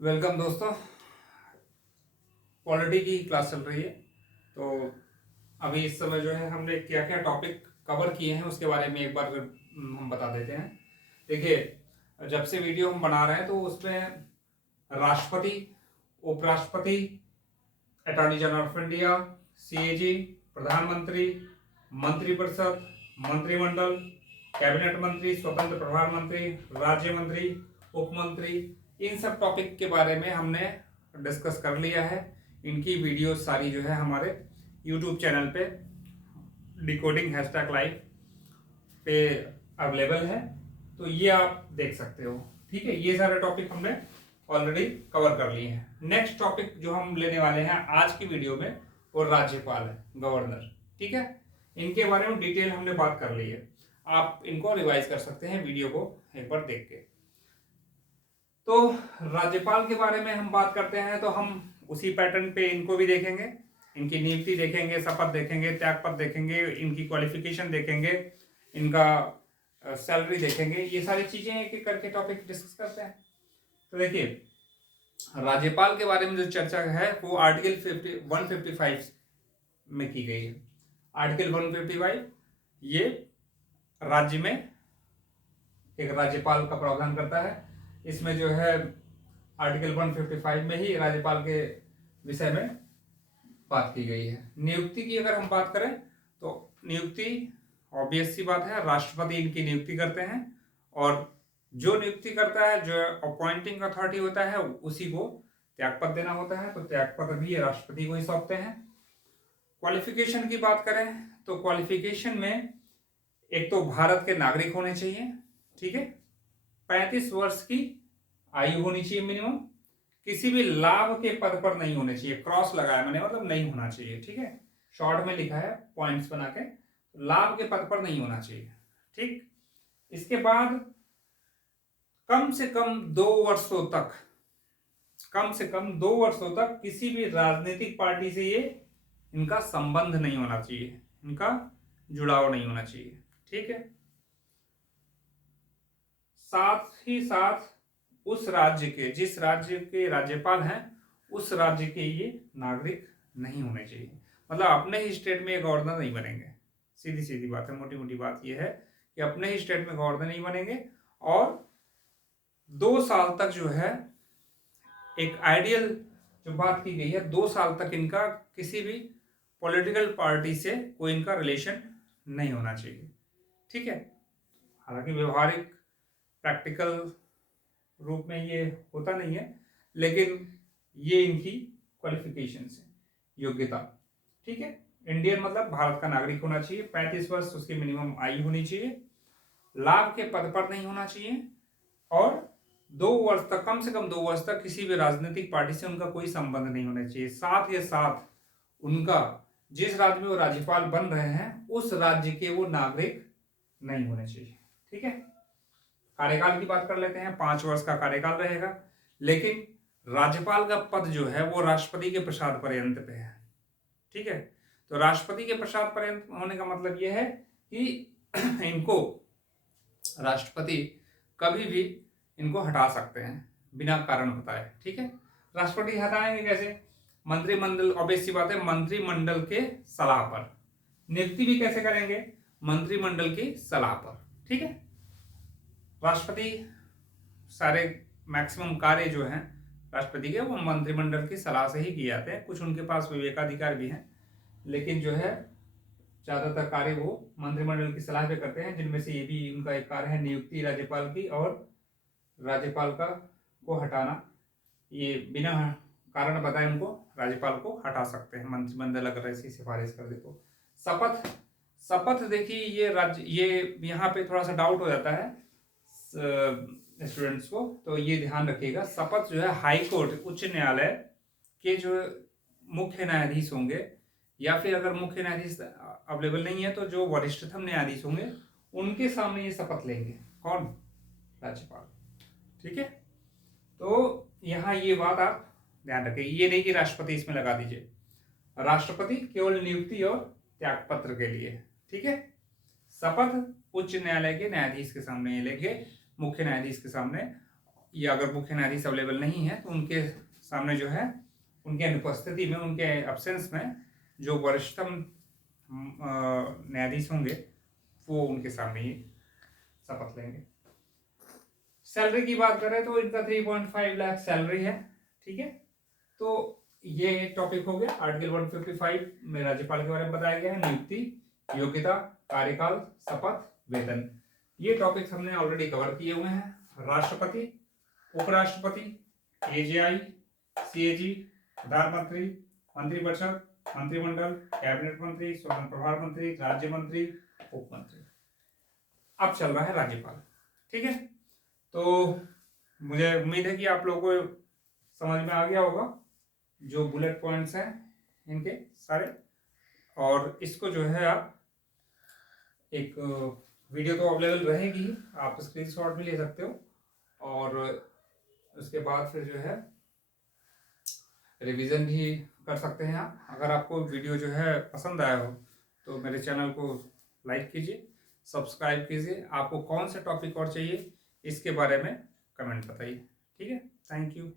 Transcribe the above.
Welcome दोस्तों। Polity की class चल रही है। तो अभी इस समय जो है हमने क्या क्या टॉपिक कवर किए हैं उसके बारे में एक बार हम बता देते हैं। देखिए, जब से वीडियो हम बना रहे हैं तो उसमें राष्ट्रपति, उपराष्ट्रपति, attorney general of India, CAG, प्रधानमंत्री, मंत्रिपरिषद, मंत्रिमंडल, कैबिनेट मंत्री, स्वतंत्र प्रभार मंत्री, राज्य मंत्री, उप मंत्री, इन सब टॉपिक के बारे में हमने डिस्कस कर लिया है। इनकी वीडियो सारी जो है हमारे यूट्यूब चैनल पे डिकोडिंग हैशटैग लाइव पे अवेलेबल है, तो ये आप देख सकते हो। ठीक है, ये सारे टॉपिक हमने ऑलरेडी कवर कर लिए हैं। नेक्स्ट टॉपिक जो हम लेने वाले हैं आज की वीडियो में वो राज्यपाल है, गवर्नर। ठीक है, इनके बारे में डिटेल हमने बात कर ली है। आप इनको रिवाइज कर सकते हैं वीडियो को एक बार देख के। तो राज्यपाल के बारे में हम बात करते हैं तो हम उसी पैटर्न पे इनको भी देखेंगे। इनकी नियुक्ति देखेंगे, शपथ देखेंगे, त्यागपत्र देखेंगे, इनकी क्वालिफिकेशन देखेंगे, इनका सैलरी देखेंगे। ये सारी चीजें एक एक करके टॉपिक डिस्कस करते हैं। तो देखिए, राज्यपाल के बारे में जो चर्चा है वो आर्टिकल 155 में की गई है। आर्टिकल 155 ये राज्य में एक राज्यपाल का प्रावधान करता है। इसमें जो है आर्टिकल 155 में ही राज्यपाल के विषय में बात की गई है। नियुक्ति की अगर हम बात करें तो नियुक्ति ऑब्वियस सी बात है, राष्ट्रपति इनकी नियुक्ति करते हैं, और जो नियुक्ति करता है, जो अपॉइंटिंग अथॉरिटी होता है, उसी को त्यागपत्र देना होता है। तो त्यागपत्र भी राष्ट्रपति को ही सौंपते हैं। क्वालिफिकेशन की बात करें तो क्वालिफिकेशन में एक तो भारत के नागरिक होने चाहिए, ठीक है, 35 वर्ष की आयु होनी चाहिए मिनिमम, किसी भी लाभ के पद पर नहीं होने चाहिए, क्रॉस लगाया मैंने, मतलब नहीं होना चाहिए। ठीक है, शॉर्ट में लिखा है पॉइंट्स बना के, लाभ के पद पर नहीं होना चाहिए। ठीक, इसके बाद कम से कम 2 वर्षों तक, कम से कम 2 वर्षों तक किसी भी राजनीतिक पार्टी से ये इनका संबंध नहीं होना चाहिए, इनका जुड़ाव नहीं होना चाहिए। ठीक है, साथ ही साथ उस राज्य के, जिस राज्य के राज्यपाल हैं, उस राज्य के ये नागरिक नहीं होने चाहिए। मतलब अपने ही स्टेट में गवर्नर नहीं बनेंगे। सीधी सीधी बात है, मोटी मोटी बात ये है कि अपने ही स्टेट में गवर्नर नहीं बनेंगे। और 2 साल तक जो है, एक आइडियल जो बात की गई है, 2 साल तक इनका किसी भी पॉलिटिकल पार्टी से कोई इनका रिलेशन नहीं होना चाहिए। ठीक है, हालांकि व्यवहारिक प्रैक्टिकल रूप में ये होता नहीं है, लेकिन ये इनकी क्वालिफिकेशन है, योग्यता। ठीक है, इंडियन मतलब भारत का नागरिक होना चाहिए, 35 वर्ष उसकी मिनिमम आयु होनी चाहिए, लाभ के पद पर नहीं होना चाहिए, और 2 वर्ष तक, कम से कम 2 वर्ष तक किसी भी राजनीतिक पार्टी से उनका कोई संबंध नहीं होना चाहिए। साथ ही साथ उनका, जिस राज्य में वो राज्यपाल बन रहे हैं, उस राज्य के वो नागरिक नहीं होने चाहिए। ठीक है, कार्यकाल की बात कर लेते हैं। 5 वर्ष का कार्यकाल रहेगा, लेकिन राज्यपाल का पद जो है वो राष्ट्रपति के प्रसाद पर्यंत पे है। ठीक है, तो राष्ट्रपति के प्रसाद पर्यंत होने का मतलब यह है कि इनको राष्ट्रपति कभी भी इनको हटा सकते हैं बिना कारण बताए। ठीक है, राष्ट्रपति हटाएंगे कैसे? मंत्रिमंडल, ऑब्वियस सी बात है, मंत्रिमंडल के सलाह पर। नियुक्ति भी कैसे करेंगे? मंत्रिमंडल की सलाह पर। ठीक है, राष्ट्रपति सारे मैक्सिमम कार्य जो हैं राष्ट्रपति के, वो मंत्रिमंडल की सलाह से ही किए जाते हैं। कुछ उनके पास विवेकाधिकार भी हैं, लेकिन जो है ज्यादातर कार्य वो मंत्रिमंडल की सलाह पे करते हैं, जिनमें से ये भी उनका एक कार्य है नियुक्ति राज्यपाल की, और राज्यपाल का को हटाना। ये बिना कारण बताए उनको राज्यपाल को हटा सकते हैं मंत्रिमंडल अगर ऐसी सिफारिश कर दे तो। शपथ, शपथ देखिए, ये राज्य, ये यहाँ पे थोड़ा सा डाउट हो जाता है स्टूडेंट्स को, तो ये ध्यान रखिएगा। शपथ जो है हाई कोर्ट, उच्च न्यायालय के जो मुख्य न्यायाधीश होंगे, या फिर अगर मुख्य न्यायाधीश अवेलेबल नहीं है तो जो वरिष्ठतम न्यायाधीश होंगे उनके सामने ये शपथ लेंगे। कौन? राज्यपाल। ठीक है, तो यहाँ ये बात आप ध्यान रखें, ये नहीं कि राष्ट्रपति इसमें लगा दीजिए। राष्ट्रपति केवल नियुक्ति और त्यागपत्र के लिए। ठीक है, शपथ उच्च न्यायालय के न्यायाधीश के सामने लेंगे, मुख्य न्यायाधीश के सामने, या अगर मुख्य न्यायाधीश अवेलेबल नहीं है तो उनके सामने जो है उनके अनुपस्थिति में, उनके एब्सेंस में जो वरिष्ठतम न्यायाधीश होंगे वो उनके सामने ही शपथ लेंगे। सैलरी की बात करें तो इनका 3.5 लाख सैलरी है। ठीक है, तो ये टॉपिक हो गया। आर्टिकल 155 में राज्यपाल के बारे में बताया गया है। नियुक्ति, योग्यता, कार्यकाल, शपथ, वेतन, ये टॉपिक्स हमने ऑलरेडी कवर किए हुए हैं। राष्ट्रपति, उपराष्ट्रपति, एजीआई, सीएजी, प्रधानमंत्री, मंत्रिपरिषद, मंत्रिमंडल, कैबिनेट मंत्री, स्वतंत्र प्रभार मंत्री, राज्य मंत्री, उप मंत्री। अब चल रहा है राज्यपाल। ठीक है, तो मुझे उम्मीद है कि आप लोगों को समझ में आ गया होगा जो बुलेट पॉइंट्स हैं इनके सारे। और इसको जो है आप एक वीडियो तो अवेलेबल रहेगी, आप स्क्रीनशॉट भी ले सकते हो और उसके बाद फिर जो है रिवीजन भी कर सकते हैं आप। अगर आपको वीडियो जो है पसंद आया हो तो मेरे चैनल को लाइक कीजिए, सब्सक्राइब कीजिए। आपको कौन सा टॉपिक और चाहिए इसके बारे में कमेंट बताइए। ठीक है, थैंक यू।